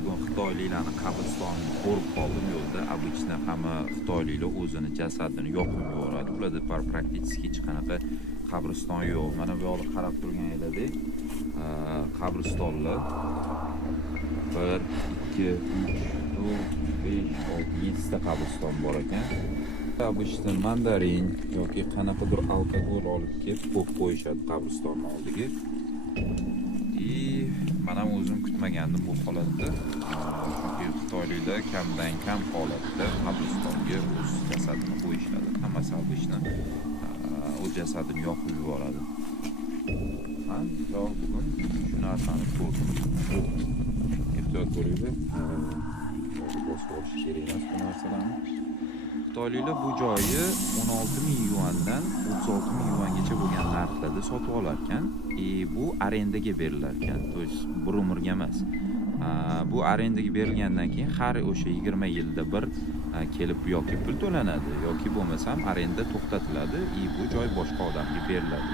bugun xitoyliklarni qabristonini ko'rib qoldim yo'lda. Обычно hamma xitoyliklar o'zini jasadini yoqib yuboradi. Ularda praktiski hech qanaqa qabriston yo'q. Mana bu yoqda qarab turganinglardek, qabristonlar 1, 2, 3, 4, 5, 6, 7 ta qabriston bor ekan. Обычно mandarin yoki qanaqadir alkogol olib kelib qo'yib qo'yishadi qabristonni oldiga. Mana o'zim kutmagandim bu holatda. Chunki xitoyliklar kamdan kam holatda qabristonga o'z jasadini qo'yishadi. Hammasi обычно o'z jasadini yoqib yuboradi. Men bugun shu narsani ko'rdim. Ehtiyot bo'linglar. Boshqa bo'lishi kerak emas bu narsalarni. Xitoyliklar bu joyi 16.000 yuandan 36.000 yuangacha bo'lgan narxlarda sotib olar ekan. Bu arendaga berilar ekan. То есть bir umrga emas. Bu arendaga berilgandan keyin har o'sha 20 yilda bir kelib yoki pul to'lanadi yoki bo'lmasam arenda to'xtatiladi. Bu joy boshqa odamga beriladi.